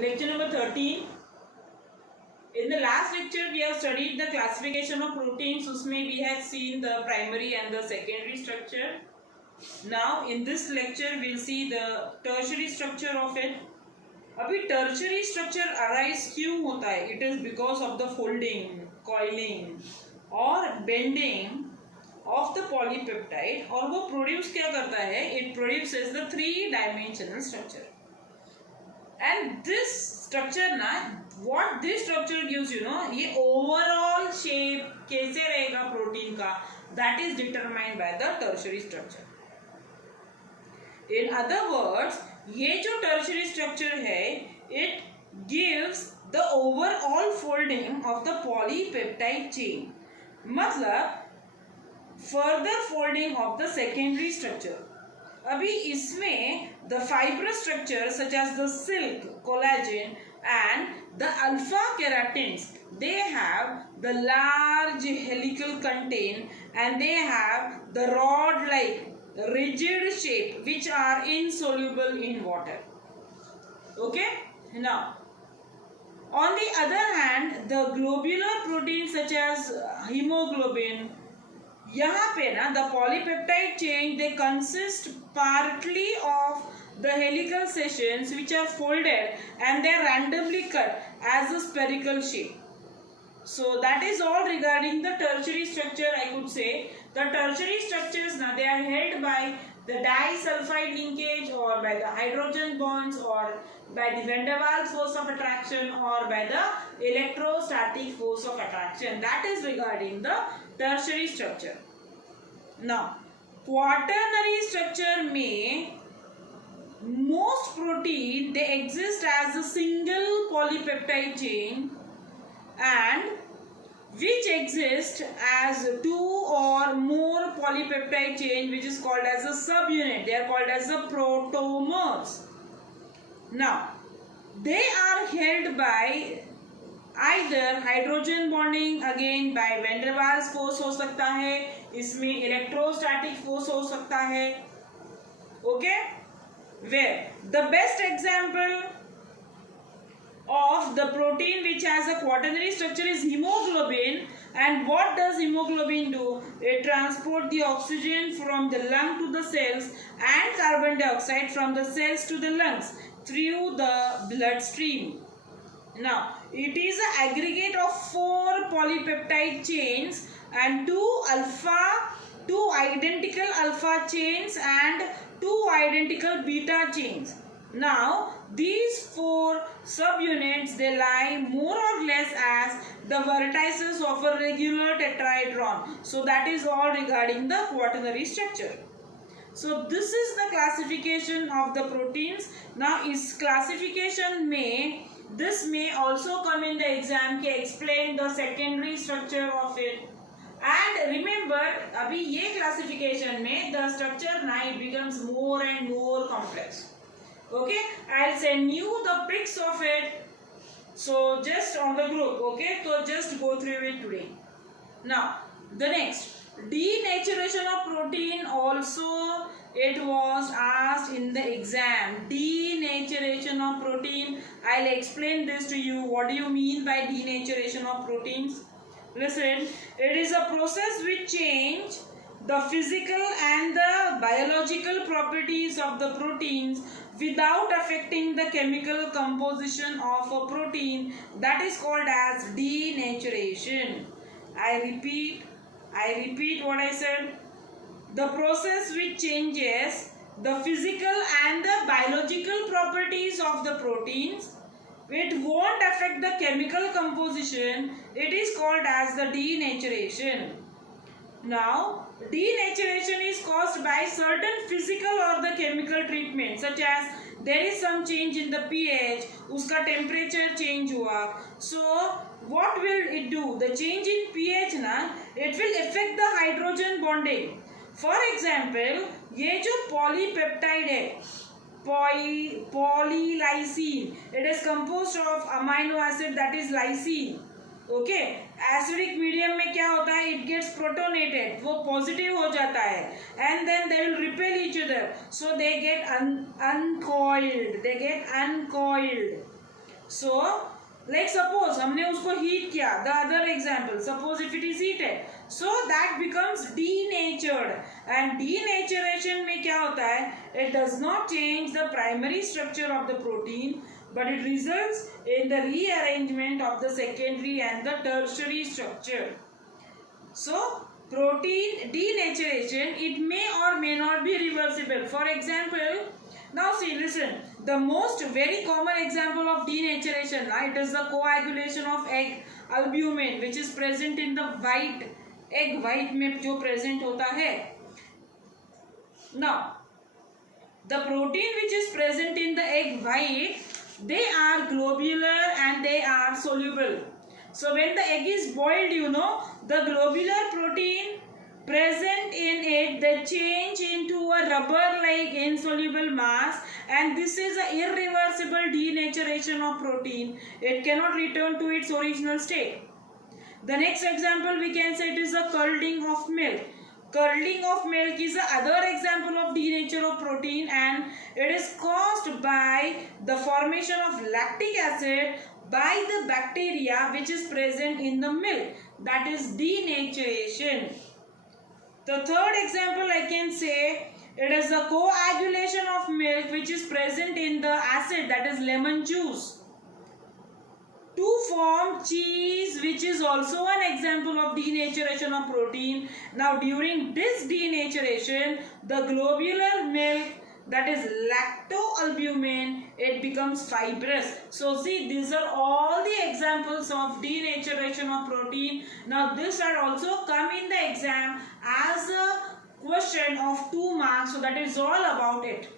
lecture number 13. In the last lecture we have studied the classification of proteins. उसमें we have seen the primary and the secondary structure. Now in this lecture we will see the tertiary structure of it. अभी tertiary structure arise क्यों होता है? It is because of the folding, coiling और bending of the polypeptide. और वो produce क्या करता है? It produces the 3-dimensional structure. And this structure ना, what this structure gives you know, ये overall shape कैसे रहेगा protein का, that is determined by the tertiary structure. In other words, ये जो tertiary structure है, it gives the overall folding of the polypeptide chain. मतलब further folding of the secondary structure. अभी इसमें the fibrous structure such as the silk, collagen and the alpha keratins, they have the large helical content and they have the rod like rigid shape which are insoluble in water. Okay, now on the other hand the globular proteins such as hemoglobin, यहाँ पे ना the polypeptide chain they consist partly of the helical sections which are folded and they are randomly cut as a spherical shape. So that is all regarding the tertiary structure. I could say the tertiary structures now they are held by the disulfide linkage or by the hydrogen bonds or by the van der Waals force of attraction or by the electrostatic force of attraction. That is regarding the tertiary structure. Now quaternary structure में most protein they exist as a single polypeptide chain and which exist as 2 or more polypeptide chain which is called as a subunit. They are called as the protomers. Now they are held by either hydrogen bonding, again by van der Waals force हो सकता है, इसमें electrostatic force हो सकता है. Okay, where the best example of the protein which has a quaternary structure is hemoglobin. And what does hemoglobin do? It transports the oxygen from the lung to the cells and carbon dioxide from the cells to the lungs through the bloodstream. Now it is an aggregate of 4 polypeptide chains and 2 identical alpha chains and 2 identical beta chains. Now these 4 subunits they lie more or less as the vertices of a regular tetrahedron. So that is all regarding the quaternary structure. So this is the classification of the proteins. Now is classification may this may also come in the exam के explain the secondary structure of it. And remember अभी ये classification में the structure now it becomes more and more complex. Okay, I'll send you the pics of it. So just on the group. Okay, so just go through it today. Now the next denaturation of protein also it was asked in the exam. Denaturation of protein. I'll explain this to you. What do you mean by denaturation of proteins? Listen, it is a process which change the physical and the biological properties of the proteins without affecting the chemical composition of a protein. That is called as denaturation. I repeat what I said. The process which changes the physical and the biological properties of the proteins, it won't affect the chemical composition. It is called as the denaturation. Now, denaturation is caused by certain physical or the chemical treatment, such as there is some change in the pH, उसका temperature change हुआ. So, what will it do? The change in pH ना, it will affect the hydrogen bonding. For example, ये जो polypeptide है, polylysine, it is composed of amino acid that is lysine. Okay, acidic medium में क्या होता है? It gets protonated, वो positive हो जाता है, and then they will repel each other, so they get uncoiled. So like suppose हमने उसको heat किया, the other example, suppose if it is heated, so that becomes denatured. And denaturation में क्या होता है? It does not change the primary structure of the protein, but it results in the rearrangement of the secondary and the tertiary structure. So protein denaturation, it may or may not be reversible. For example, now see, listen, the most very common example of denaturation, it is the coagulation of egg albumin, which is present in the white egg white में जो present होता है. Now the protein which is present in the egg white, they are globular and they are soluble. So when the egg is boiled, you know, the globular protein present in it, they change into a rubber-like insoluble mass, and this is an irreversible denaturation of protein. It cannot return to its original state. The next example we can say it is the curdling of milk. Curdling of milk is the other example of denature of protein, and it is caused by the formation of lactic acid by the bacteria which is present in the milk. That is denaturation. The third example I can say it is the coagulation of milk which is present in the acid, that is lemon juice, to form cheese, which is also an example of denaturation of protein. Now during this denaturation, the globular milk, that is lactoalbumin, it becomes fibrous. So see, these are all the examples of denaturation of protein. Now this had also come in the exam as a question of 2 marks, so that is all about it.